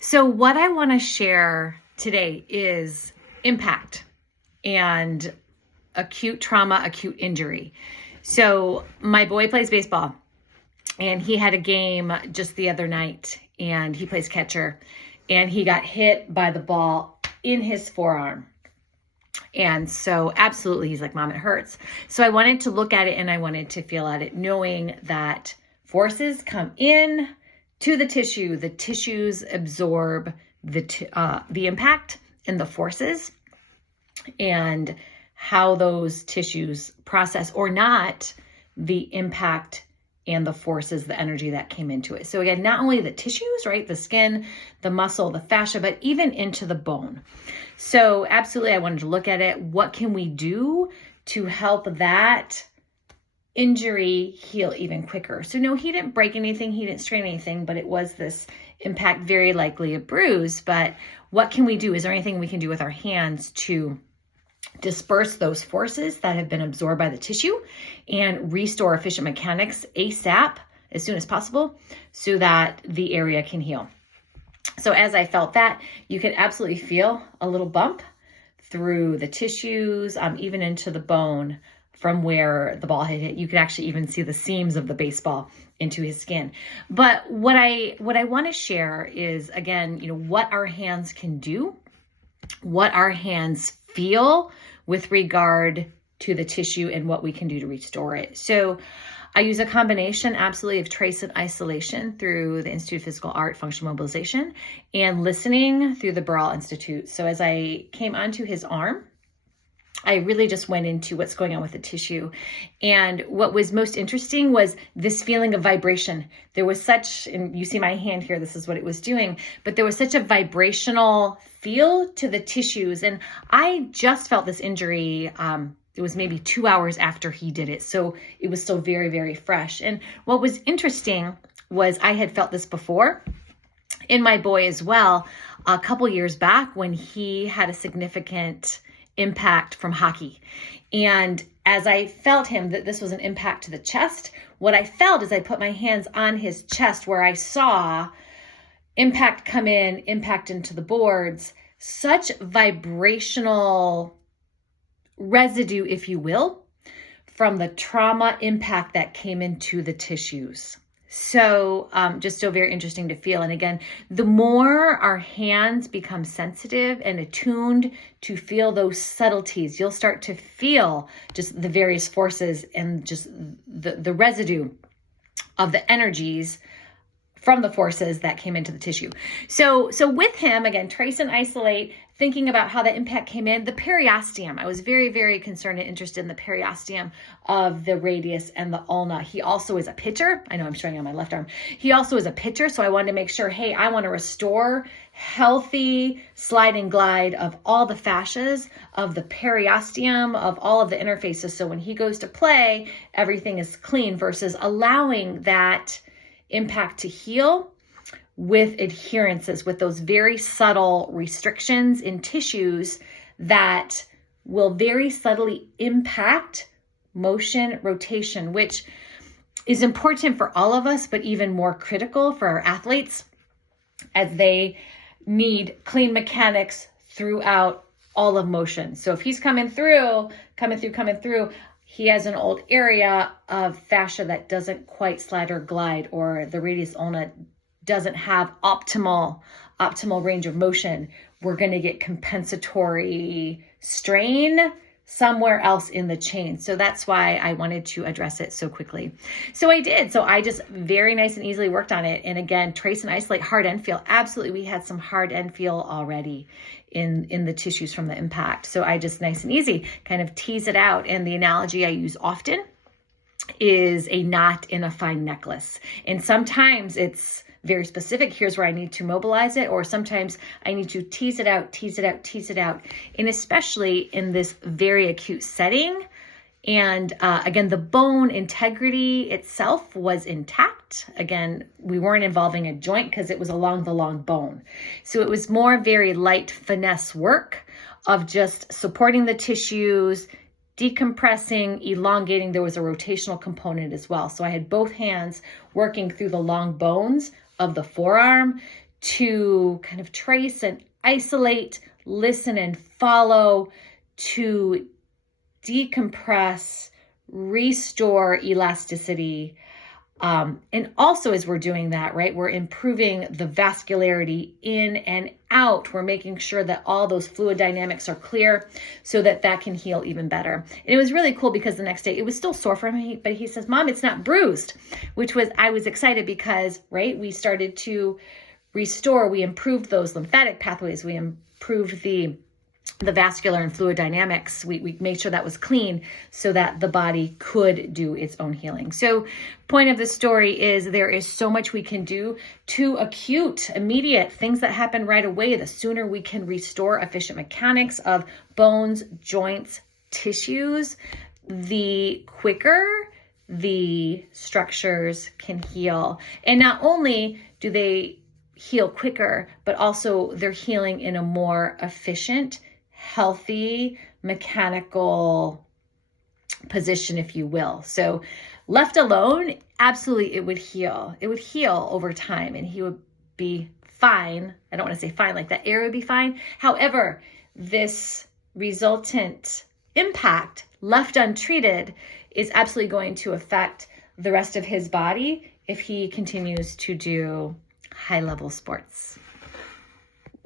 So what I want to share today is impact and acute trauma, acute injury. So my boy plays baseball and he had a game just the other night and he plays catcher and he got hit by the ball in his forearm. And so absolutely, he's like, Mom, it hurts. So I wanted to look at it and I wanted to feel at it, knowing that forces come in to the tissue. The tissues absorb the impact and the forces, and how those tissues process or not the impact and the forces, the energy that came into it. So again, not only the tissues, right? The skin, the muscle, the fascia, but even into the bone. So absolutely, I wanted to look at it. What can we do to help that injury heal even quicker? So no, he didn't break anything. He didn't strain anything, but it was this impact, very likely a bruise. But what can we do? Is there anything we can do with our hands to disperse those forces that have been absorbed by the tissue and restore efficient mechanics ASAP, as soon as possible, so that the area can heal? So as I felt that, you could absolutely feel a little bump through the tissues, even into the bone from where the ball had hit. You could actually even see the seams of the baseball into his skin. But what I want to share is, again, what our hands can do, what our hands feel with regard to the tissue and what we can do to restore it. So I use a combination, absolutely, of trace and isolation through the Institute of Physical Art, Functional Mobilization, and listening through the Burrell Institute. So as I came onto his arm, I really just went into what's going on with the tissue. And what was most interesting was this feeling of vibration. There was such, and you see my hand here, this is what it was doing, but there was such a vibrational feel to the tissues. And I just felt this injury, it was maybe 2 hours after he did it. So it was still very, very fresh. And what was interesting was I had felt this before in my boy as well, a couple years back when he had a significant impact from hockey. And as I felt him, that this was an impact to the chest, what I felt is I put my hands on his chest where I saw impact come in, impact into the boards, such vibrational residue, if you will, from the trauma impact that came into the tissues. So just so very interesting to feel. And again, the more our hands become sensitive and attuned to feel those subtleties, you'll start to feel just the various forces and just the residue of the energies from the forces that came into the tissue. So with him, again, trace and isolate, thinking about how that impact came in, the periosteum. I was very, very concerned and interested in the periosteum of the radius and the ulna. He also is a pitcher. I know I'm showing on my left arm. He also is a pitcher. So I wanted to make sure, hey, I want to restore healthy slide and glide of all the fascias, of the periosteum, of all of the interfaces. So when he goes to play, everything is clean, versus allowing that impact to heal with adherences, with those very subtle restrictions in tissues that will very subtly impact motion, rotation, which is important for all of us, but even more critical for our athletes as they need clean mechanics throughout all of motion. So if he's coming through, he has an old area of fascia that doesn't quite slide or glide, or the radius ulna doesn't have optimal range of motion, we're going to get compensatory strain somewhere else in the chain. So that's why I wanted to address it so quickly. So I did. So I just very nice and easily worked on it. And again, trace and isolate, hard end feel. Absolutely, we had some hard end feel already in the tissues from the impact. So I just nice and easy kind of tease it out. And the analogy I use often is a knot in a fine necklace. And sometimes it's very specific. Here's where I need to mobilize it. Or sometimes I need to tease it out. And especially in this very acute setting. And again, the bone integrity itself was intact. Again, we weren't involving a joint because it was along the long bone. So it was more very light finesse work of just supporting the tissues, decompressing, elongating. There was a rotational component as well. So I had both hands working through the long bones of the forearm to kind of trace and isolate, listen and follow, to decompress, restore elasticity. And also as we're doing that, right, we're improving the vascularity in and out. We're making sure that all those fluid dynamics are clear so that that can heal even better. And it was really cool because the next day it was still sore for him, but he says, Mom, it's not bruised, I was excited because, right, we started to restore, we improved those lymphatic pathways, we improved the vascular and fluid dynamics. We made sure that was clean so that the body could do its own healing. So point of the story is there is so much we can do to acute, immediate things that happen right away. The sooner we can restore efficient mechanics of bones, joints, tissues, the quicker the structures can heal. And not only do they heal quicker, but also they're healing in a more efficient, healthy, mechanical position, if you will. So left alone, absolutely it would heal. It would heal over time and he would be fine. I don't want to say fine, like that area would be fine. However, this resultant impact left untreated is absolutely going to affect the rest of his body if he continues to do high-level sports.